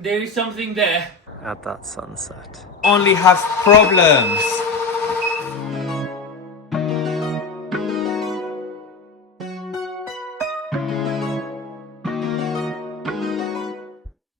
There is something there. At that sunset. Only have problems.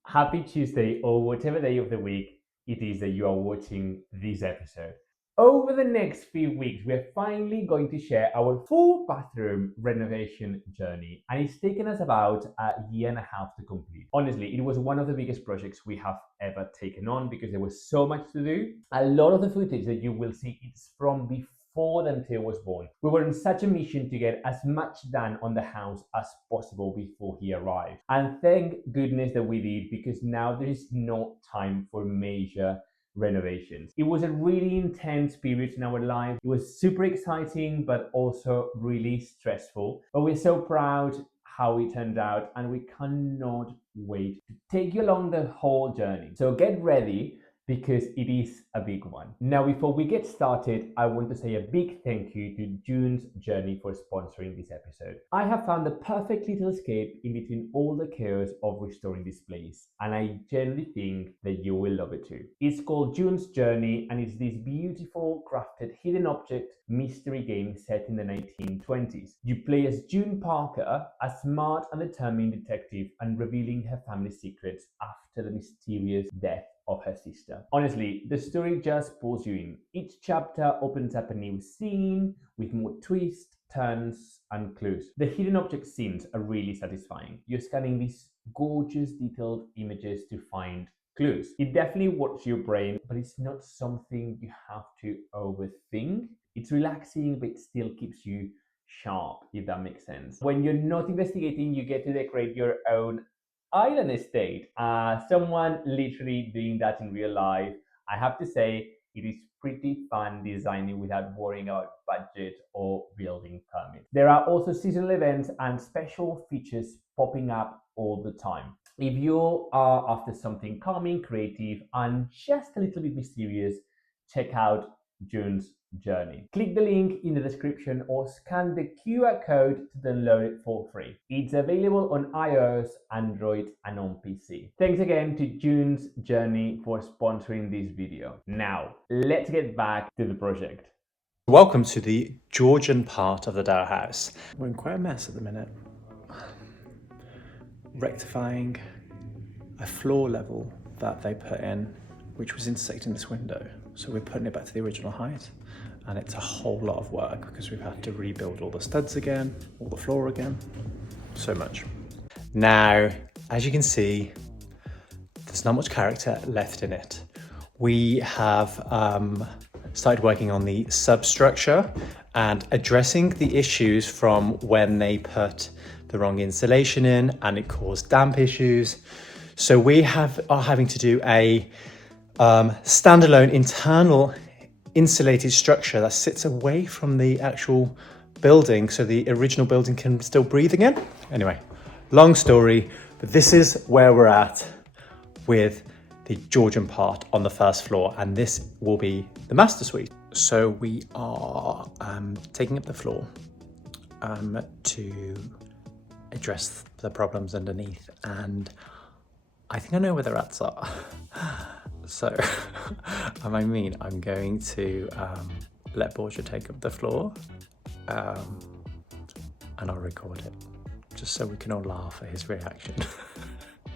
Happy Tuesday or whatever day of the week it is that you are watching this episode. Over the next few weeks, we're finally going to share our full bathroom renovation journey, and it's taken us about a year and a half to complete. Honestly, it was one of the biggest projects we have ever taken on because there was so much to do. A lot of the footage that you will see is from before Dante was born. We were on such a mission to get as much done on the house as possible before he arrived. And thank goodness that we did, because now there is no time for major renovations. It was a really intense period in our life. It was super exciting, but also really stressful. But we're so proud how it turned out, and we cannot wait to take you along the whole journey. So get ready, because it is a big one. Now, before we get started, I want to say a big thank you to June's Journey for sponsoring this episode. I have found the perfect little escape in between all the chaos of restoring this place, and I genuinely think that you will love it too. It's called June's Journey, and it's this beautiful, crafted hidden object mystery game set in the 1920s. You play as June Parker, a smart and determined detective, and revealing her family's secrets after the mysterious death of her sister. Honestly, the story just pulls you in. Each chapter opens up a new scene with more twists, turns, and clues. The hidden object scenes are really satisfying. You're scanning these gorgeous detailed images to find clues. It definitely works your brain, but it's not something you have to overthink. It's relaxing, but it still keeps you sharp, if that makes sense. When you're not investigating, you get to decorate your own island estate. Someone literally doing that in real life. I have to say, it is pretty fun designing without worrying about budget or building permits. There are also seasonal events and special features popping up all the time. If you are after something calming, creative, and just a little bit mysterious, check out June's Journey. Click the link in the description or scan the QR code to download it for free. It's available on iOS, Android, and on PC. Thanks again to June's Journey for sponsoring this video. Now, let's get back to the project. Welcome to the Georgian part of the Dow House. We're in quite a mess at the minute. Rectifying a floor level that they put in, which was intersecting this window. So we're putting it back to the original height, and it's a whole lot of work because we've had to rebuild all the studs again, all the floor again, so much. Now, as you can see, there's not much character left in it. We have started working on the substructure and addressing the issues from when they put the wrong insulation in and it caused damp issues. So we are having to do a standalone internal insulated structure that sits away from the actual building so the original building can still breathe again. Anyway, long story, but this is where we're at with the Georgian part on the first floor, and this will be the master suite. So we are taking up the floor to address the problems underneath, and I think I know where the rats are. So, I'm going to let Borja take up the floor and I'll record it, just so we can all laugh at his reaction.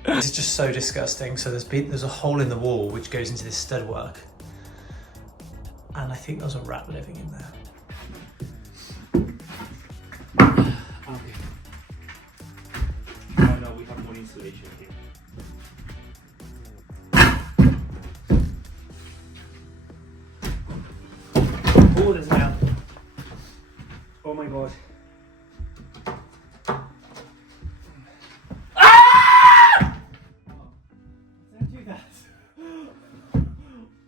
This is just so disgusting. So there's a hole in the wall which goes into this stud work, and I think there's a rat living in there. Okay. Oh no, we have more insulation here. Oh, there's now. Oh my god. Ah! Don't do that.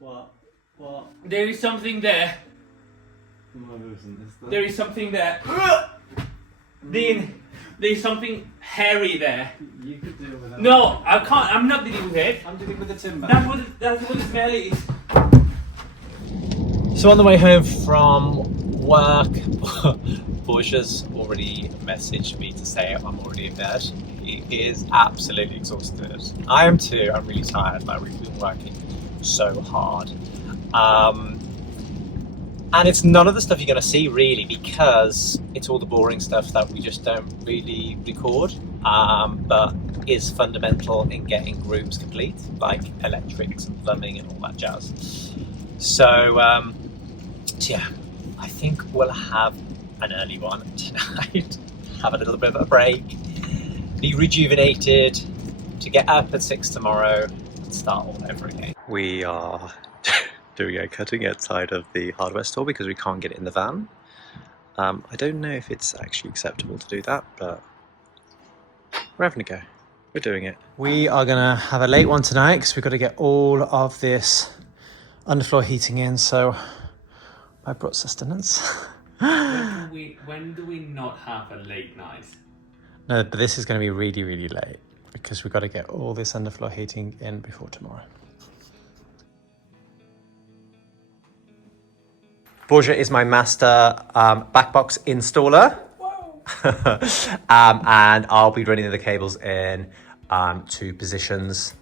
What? There is something there. No, there isn't. There is something there. Dean, there's something hairy there. You could deal with that. No, I can't. I'm not dealing with it. I'm dealing with the timber. That's what the smell is. So on the way home from work, Borja's already messaged me to say I'm already in bed. He is absolutely exhausted. I am too. I'm really tired. Like, we've been working so hard. And it's none of the stuff you're going to see really, because it's all the boring stuff that we just don't really record, but is fundamental in getting rooms complete, like electrics and plumbing and all that jazz. So yeah, I think we'll have an early one tonight, have a little bit of a break, be rejuvenated to get up at 6 tomorrow and start all over again. We are doing a cutting outside of the hardware store because we can't get it in the van. I don't know if it's actually acceptable to do that, but we're having a go. We're doing it. We are gonna have a late one tonight because we've got to get all of this underfloor heating in, so I brought sustenance. When do we not have a late night? No, but this is going to be really, really late because we've got to get all this underfloor heating in before tomorrow. Borja is my master backbox installer. And I'll be running the cables in 2 positions.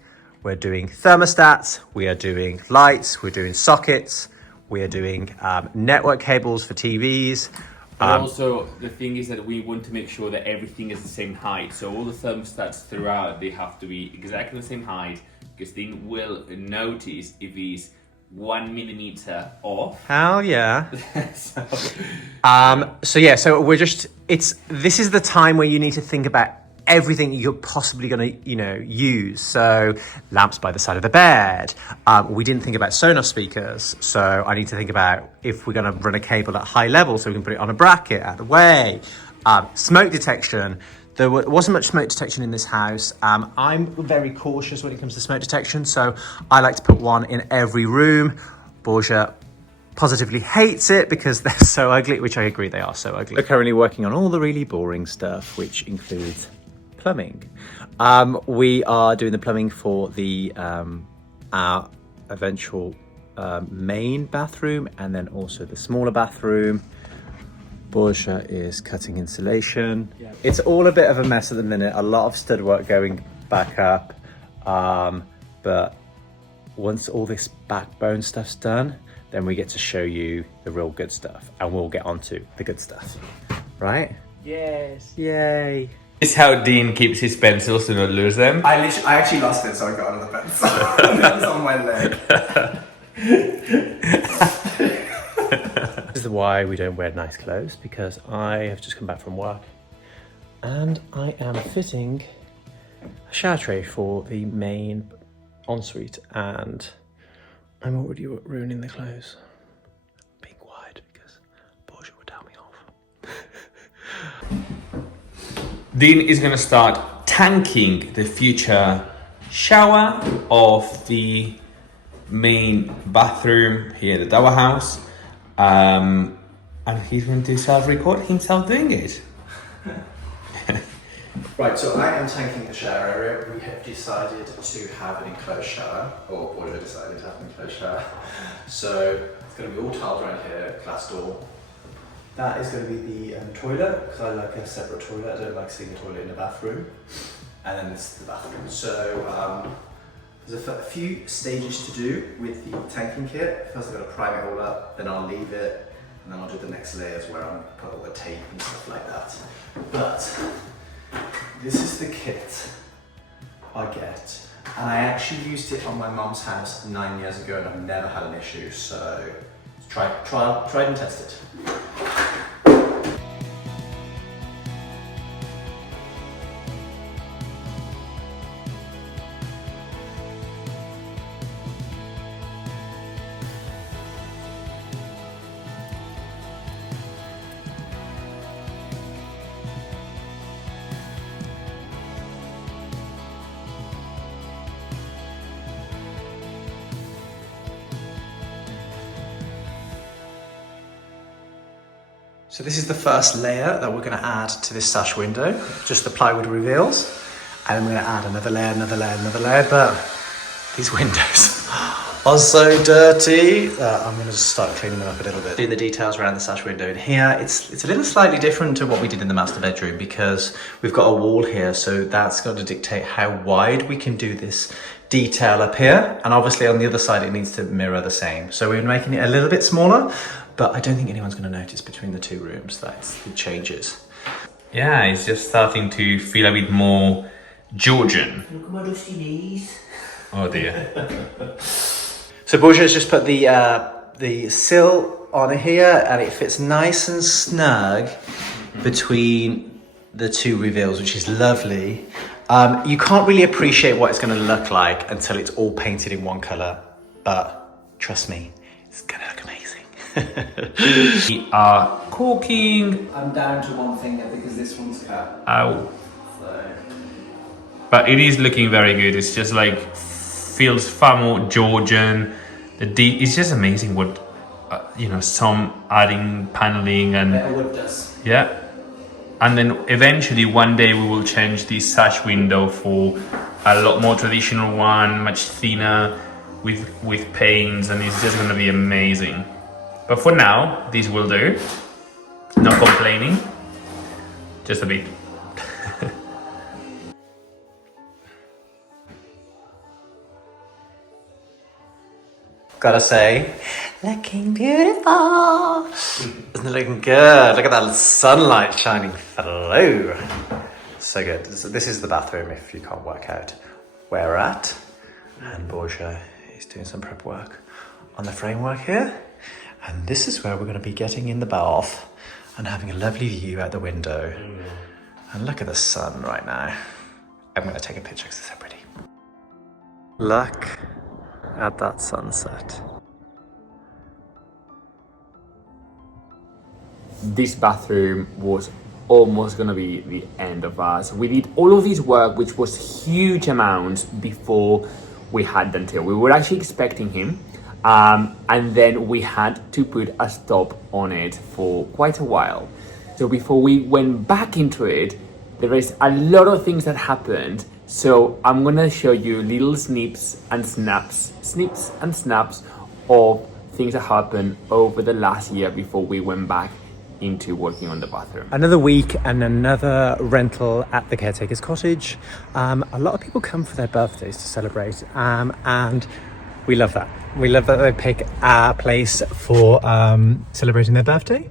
We're doing thermostats, we are doing lights, we're doing sockets, we are doing network cables for TVs. And also, the thing is that we want to make sure that everything is the same height. So all the thermostats throughout, they have to be exactly the same height, because they will notice if it's 1 millimeter off. Hell yeah. so So we're just, this is the time where you need to think about everything you're possibly going to, use. So lamps by the side of the bed. We didn't think about Sonos speakers. So I need to think about if we're going to run a cable at high level so we can put it on a bracket out of the way. Smoke detection. There wasn't much smoke detection in this house. I'm very cautious when it comes to smoke detection, so I like to put one in every room. Borja positively hates it because they're so ugly, which I agree, they are so ugly. We're currently working on all the really boring stuff, which includes plumbing. We are doing the plumbing for the our eventual main bathroom, and then also the smaller bathroom. Borja is cutting insulation. Yeah. It's all a bit of a mess at the minute, a lot of stud work going back up, but once all this backbone stuff's done, then we get to show you the real good stuff, and we'll get onto the good stuff, right? yes. Yay. This is how Dean keeps his pencils to not lose them. I actually lost it, so I got another pencil. It was on my leg. This is why we don't wear nice clothes, because I have just come back from work and I am fitting a shower tray for the main ensuite, and I'm already ruining the clothes. Being quiet because Borja would tell me off. Dean is going to start tanking the future shower of the main bathroom here at the Dower House. And he's going to self-record himself doing it. Right, so I am tanking the shower area. We have decided to have an enclosed shower, or Borja decided to have an enclosed shower. So it's going to be all tiled around here, glass door. That is going to be the toilet, because I like a separate toilet. I don't like seeing a toilet in a bathroom. And then this is the bathroom. So there's a few stages to do with the tanking kit. First I've got to prime it all up, then I'll leave it, and then I'll do the next layers where I'm put all the tape and stuff like that. But this is the kit I get, and I actually used it on my mum's house 9 years ago, and I've never had an issue. So tried and tested. So this is the first layer that we're going to add to this sash window, just the plywood reveals. And then we're going to add another layer, but these windows Also dirty. I'm going to just start cleaning them up a little bit. Doing the details around the sash window in here. It's a little slightly different to what we did in the master bedroom because we've got a wall here, so that's going to dictate how wide we can do this detail up here. And obviously on the other side, it needs to mirror the same. So we're making it a little bit smaller, but I don't think anyone's going to notice between the two rooms that it changes. Yeah, it's just starting to feel a bit more Georgian. Look at my dusty knees. Oh dear. So Borgia's just put the sill on here and it fits nice and snug between the two reveals, which is lovely. You can't really appreciate what it's going to look like until it's all painted in one colour, but trust me, it's going to look amazing. We are caulking. I'm down to one finger because this one's cut. Ow. So. But it is looking very good. It's just like feels far more Georgian. It's just amazing what some adding paneling and Better wood does. yeah. And then eventually one day we will change the sash window for a lot more traditional one, much thinner with panes, and it's just going to be amazing. But for now, this will do. No complaining. Just a bit. Gotta say, looking beautiful. Isn't it looking good? Look at that sunlight shining through. So good. This is the bathroom if you can't work out where we're at. And Borgia is doing some prep work on the framework here. And this is where we're going to be getting in the bath and having a lovely view out the window. And look at the sun right now. I'm going to take a picture because it's so pretty. Look at that sunset. This bathroom was almost gonna be the end of us. We did all of this work, which was huge amounts before we had Dante. We were actually expecting him, and then we had to put a stop on it for quite a while. So before we went back into it, there is a lot of things that happened. So I'm gonna show you little snips and snaps of things that happened over the last year before we went back into working on the bathroom. Another week and another rental at the caretaker's cottage. A lot of people come for their birthdays to celebrate, and we love that. We love that they pick our place for celebrating their birthday.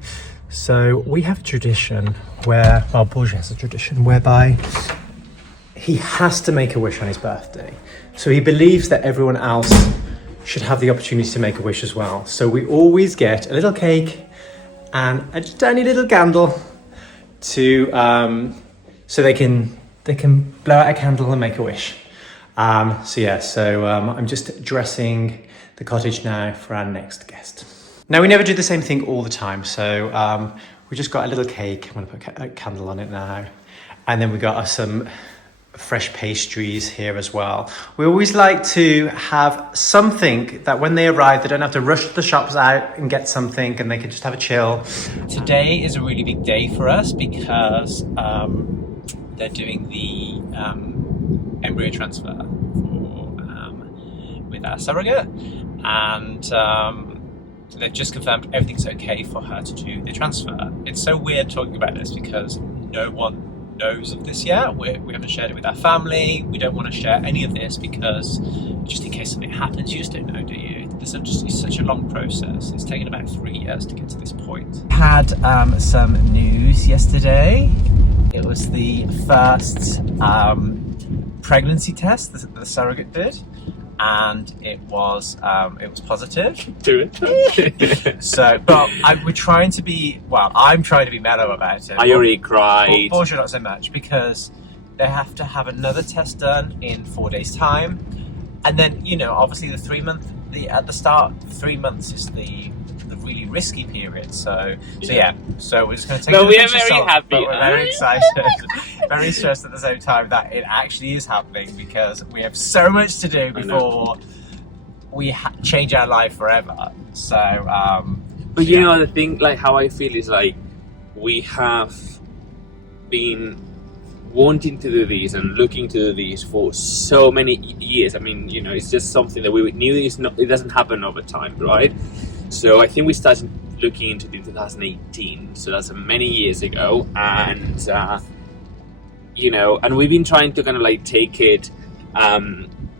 So we have a tradition where, well, Borgia has a tradition whereby he has to make a wish on his birthday. So he believes that everyone else should have the opportunity to make a wish as well. So we always get a little cake and a tiny little candle to so they can blow out a candle and make a wish. I'm just dressing the cottage now for our next guest. Now we never do the same thing all the time, so we just got a little cake. I'm gonna put a candle on it now, and then we got some fresh pastries here as well. We always like to have something that when they arrive, they don't have to rush the shops out and get something, and they can just have a chill. Today is a really big day for us because they're doing the embryo transfer with our surrogate, and they've just confirmed everything's okay for her to do the transfer. It's so weird talking about this because no one knows of this yet. We haven't shared it with our family. We don't want to share any of this because just in case something happens, you just don't know, do you? It's such a long process. It's taken about 3 years to get to this point. Had some news yesterday. It was the first pregnancy test that the surrogate did, and it was positive. Do it. So, but I'm trying to be mellow about it. I already cried. Borgia not so much, because they have to have another test done in 4 days' time, and then obviously at the start 3 months is the really risky period. So we're just going to take. But we are very happy. But we're very excited, very stressed at the same time that it actually is happening, because we have so much to do before we change our life forever. So, but the thing, like how I feel is like we have been wanting to do this and looking to do this for so many years. I mean, you know, it's just something that we knew it doesn't happen over time, right? So I think we started looking into it in 2018, so that's many years ago, and you know, and we've been trying to kind of like take it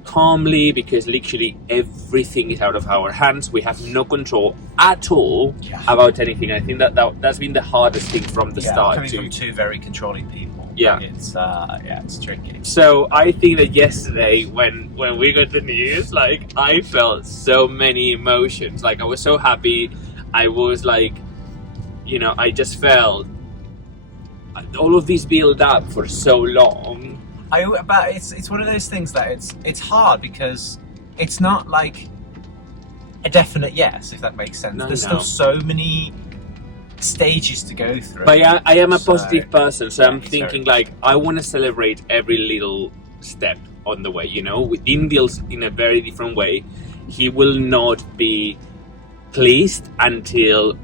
calmly, because literally everything is out of our hands. We have no control at all about anything. I think that's been the hardest thing from the start. Coming from two very controlling people. Yeah, it's tricky. So I think that yesterday, when we got the news, like, I felt so many emotions. Like, I was so happy. I was like, you know, I just felt all of this build up for so long. But it's one of those things that it's hard, because it's not like a definite yes, if that makes sense. There's still so many stages to go through. But I am a positive person, so I'm thinking like, I want to celebrate every little step on the way, you know. With Dean deals in a very different way. He will not be pleased until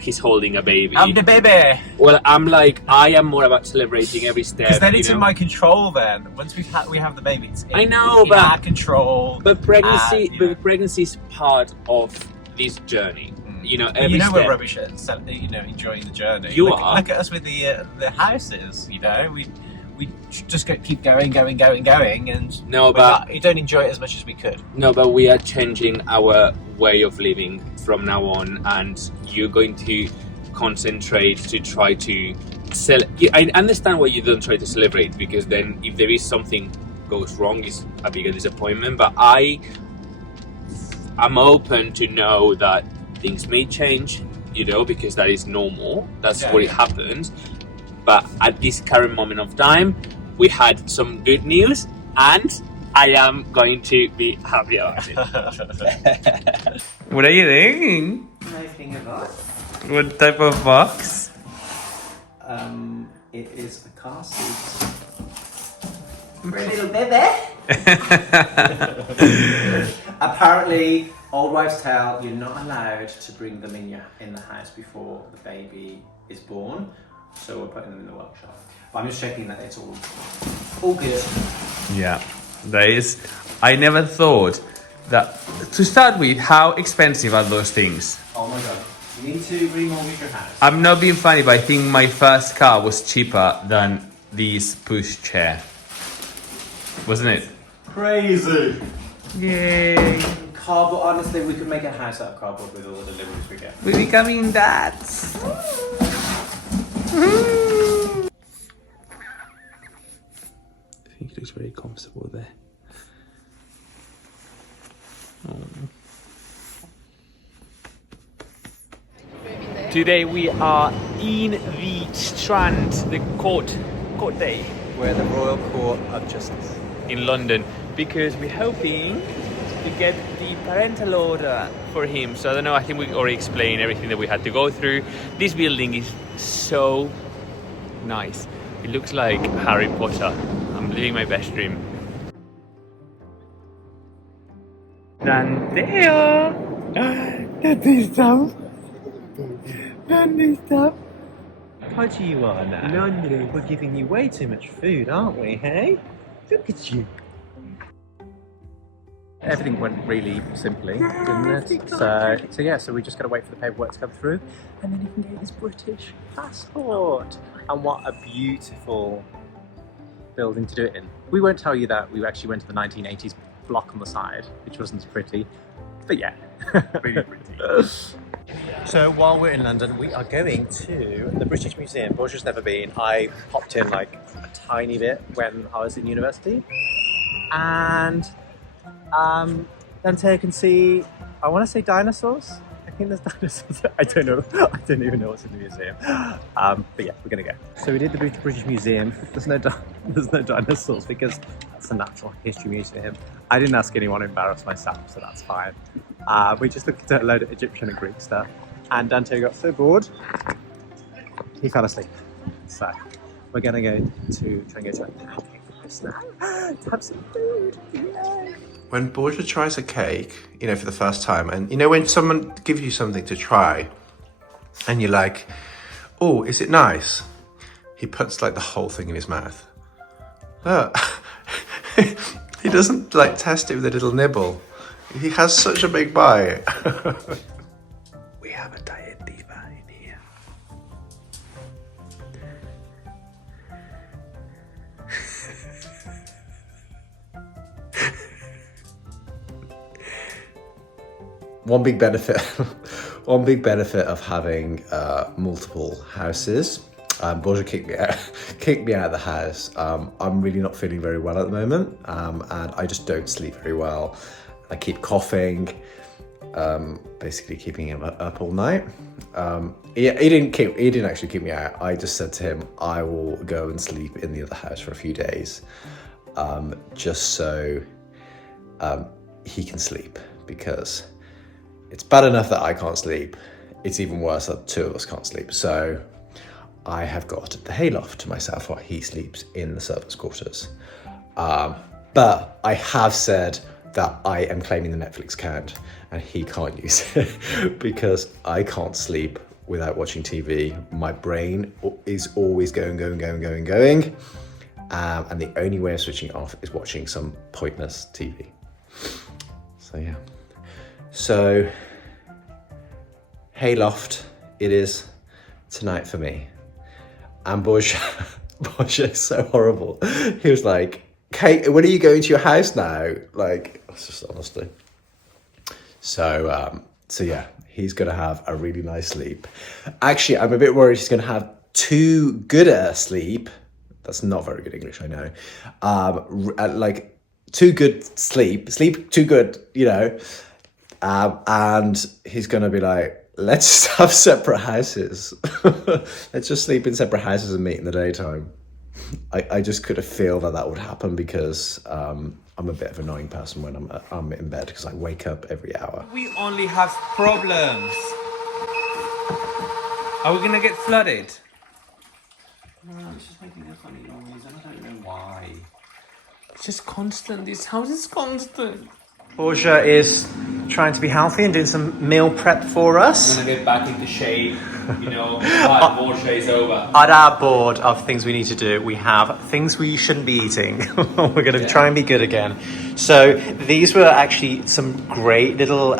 he's holding a baby. I'm the baby. Well, I'm like, I am more about celebrating every step. Because then it's in my control. Then once we have the baby, it's I know, in our control. But pregnancy is part of this journey. You know, every step. We're rubbish at enjoying the journey. You look are. Look at us with the houses. You know, we just keep going, and you don't enjoy it as much as we could. No, but we are changing our way of living from now on, and you're going to concentrate to try to I understand why you don't try to celebrate, because then if there is something goes wrong, it's a bigger disappointment. But I'm open to know that things may change, you know, because that is normal. That's what it happens. But at this current moment of time, we had some good news, and I am going to be happy about it. What are you doing? Making a box. What type of box? It is a car seat. For a little baby. Apparently, old wives' tale, you're not allowed to bring them in the house before the baby is born. So we're putting them in the workshop. But I'm just checking that it's all good. Yeah, that is. I never thought that. To start with, how expensive are those things? Oh my god. You need to remortgage your house. I'm not being funny, but I think my first car was cheaper than this push chair. Wasn't it? Crazy. Yay. Cardboard, honestly, we could make a house out of cardboard with all the deliveries we get. We're becoming dads. I think it looks very comfortable there. Today we are in the Strand, the court day. We're at the Royal Court of Justice in London, because we're hoping to get the parental order for him. So I don't know, I think we already explained everything that we had to go through. This building is so nice. It looks like Harry Potter. I'm living my best dream. Danteo! Pudgy you are now. We're giving you way too much food, aren't we, hey? Look at you. Everything went really simply, didn't it? So we just got to wait for the paperwork to come through, and then he can get his British passport. And what a beautiful building to do it in. We won't tell you that we actually went to the 1980s block on the side, which wasn't as pretty, but yeah. Really pretty. So while we're in London, we are going to the British Museum. Borgia's never been. I popped in like a tiny bit when I was in university. And Dante can see, I want to say dinosaurs. I think there's dinosaurs. I don't know. I don't even know what's in the museum. But yeah, we're going to go. So we did the British Museum. There's no dinosaurs because that's a natural history museum. I didn't ask anyone to embarrass myself, so that's fine. We just looked at a load of Egyptian and Greek stuff. And Dante got so bored, he fell asleep. So we're going to go to try and go to a cafe now to have some food. Yay! When Borgia tries a cake, you know, for the first time, and you know, when someone gives you something to try, and you're like, oh, is it nice? he puts like the whole thing in his mouth. Look, he doesn't like test it with a little nibble. He has such a big bite. We have a diet diva in here. One big benefit of having multiple houses. Borja kicked me out of the house. I'm really not feeling very well at the moment, and I just don't sleep very well. I keep coughing, basically keeping him up all night. He didn't actually kick me out. I just said to him, I will go and sleep in the other house for a few days, just so he can sleep, because it's bad enough that I can't sleep. It's even worse that two of us can't sleep. So I have got the hayloft to myself while he sleeps in the servants' quarters. But I have said that I am claiming the Netflix account and he can't use it because I can't sleep without watching TV. My brain is always going. And the only way of switching off is watching some pointless TV. So yeah. So, hayloft it is tonight for me. And Borja is so horrible. He was like, Kate, when are you going to your house now? Like, it's just honestly. So yeah, he's going to have a really nice sleep. Actually, I'm a bit worried he's going to have too good a sleep. That's not very good English, I know. Like, too good sleep too good, you know. And he's going to be like, let's have separate houses. Let's just sleep in separate houses and meet in the daytime. I just could have feel that would happen because I'm a bit of an annoying person when I'm in bed because I wake up every hour. We only have problems. Are we gonna get flooded? No, it's just making a funny noise and I don't know why. It's just constant. This house is constant. Borja is trying to be healthy and doing some meal prep for us. I'm gonna get back into shape, you know, Borja is over. At our board of things we need to do, we have things we shouldn't be eating. We're going to try and be good again. So these were actually some great little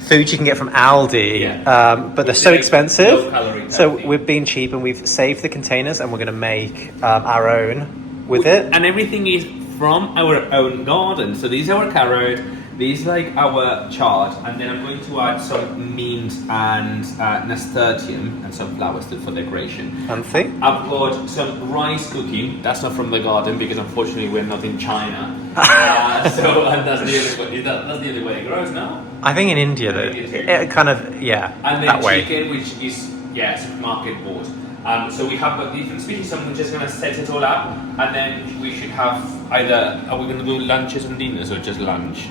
foods you can get from Aldi, but they're so expensive. So we've been cheap and we've saved the containers and we're going to make our own with it. And everything is from our own garden. So these are our carrot, these like our chard, and then I'm going to add some mint and nasturtium and some flowers for decoration. Fancy. I've got some rice cooking. That's not from the garden because unfortunately we're not in China. So and that's the only way it grows now. I think in India though, it kind of, And then that way. chicken, which is supermarket bought. So we have got different species, so I'm just going to set it all up, and then we should have either, are we going to do lunches and dinners or just lunch?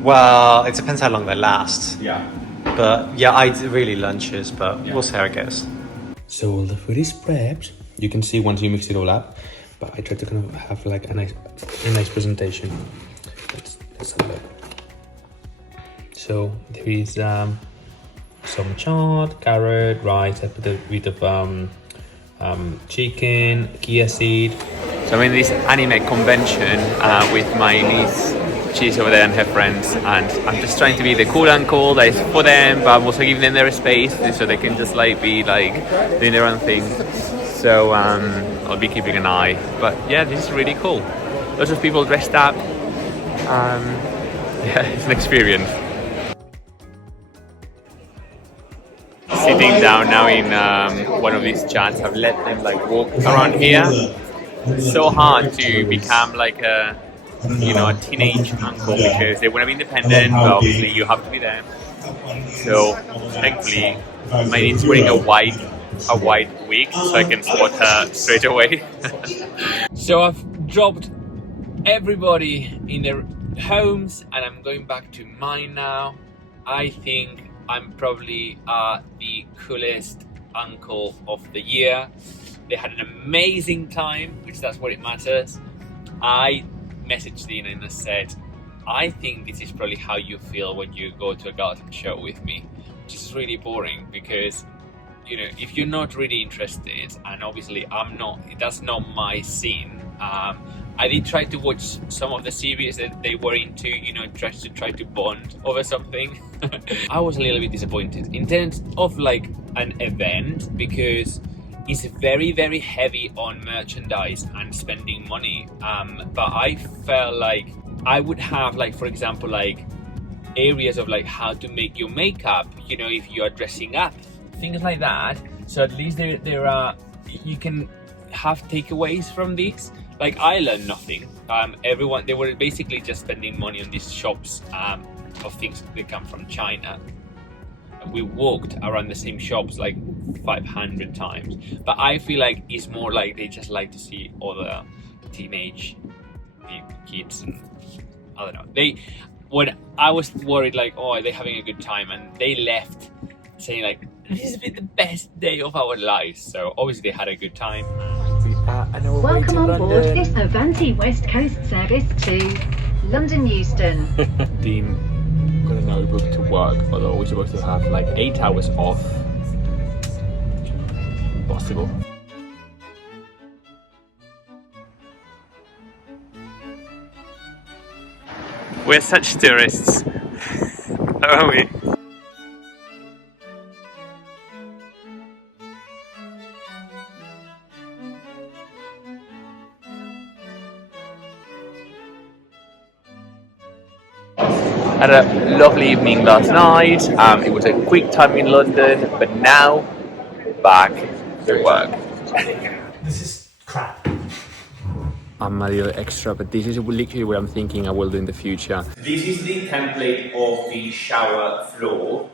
Well, it depends how long they last. Yeah. But yeah, I really lunches, but we'll see how it goes. So all the food is prepped. You can see once you mix it all up, but I try to kind of have like a nice presentation. Let's have a look. So there is some chard, carrot, rice. I put a bit of chicken, chia seed. So I'm in this anime convention with my niece. She's over there and her friends, and I'm just trying to be the cool uncle that is for them, but I'm also giving them their space so they can just like be like doing their own thing. So I'll be keeping an eye. But yeah, this is really cool. Lots of people dressed up. Yeah, it's an experience. Sitting down now in one of these chats. I've let them like walk around here. It's so hard to become like a teenage uncle because they want to be independent, but obviously you have to be there. So thankfully my niece is wearing a white wig so I can spot her straight away. So I've dropped everybody in their homes and I'm going back to mine now. I think I'm probably the coolest uncle of the year. They had an amazing time, which that's what it matters. I messaged Dina and I said, I think this is probably how you feel when you go to a garden show with me, which is really boring because you know, if you're not really interested, and obviously I'm not, that's not my scene. I did try to watch some of the series that they were into, you know, try to bond over something. I was a little bit disappointed in terms of like an event, because it's very, very heavy on merchandise and spending money. But I felt like I would have, like, for example, like areas of like how to make your makeup, you know, if you are dressing up, things like that. So at least there are, you can have takeaways from these. Like, I learned nothing. They were basically just spending money on these shops of things that come from China. We walked around the same shops like 500 times, but I feel like it's more like they just like to see other teenage kids, and I don't know. When I was worried, like, oh, are they having a good time? And they left saying like, this has been the best day of our lives. So obviously they had a good time. Welcome on board this Avanti West Coast service to London Euston. Dean got a notebook to work, although we're supposed to have like 8 hours off. Possible. We're such tourists, aren't we? Had a lovely evening last night. It was a quick time in London, but now back to work. This is crap. I'm a little extra, but this is literally what I'm thinking I will do in the future. This is the template of the shower floor.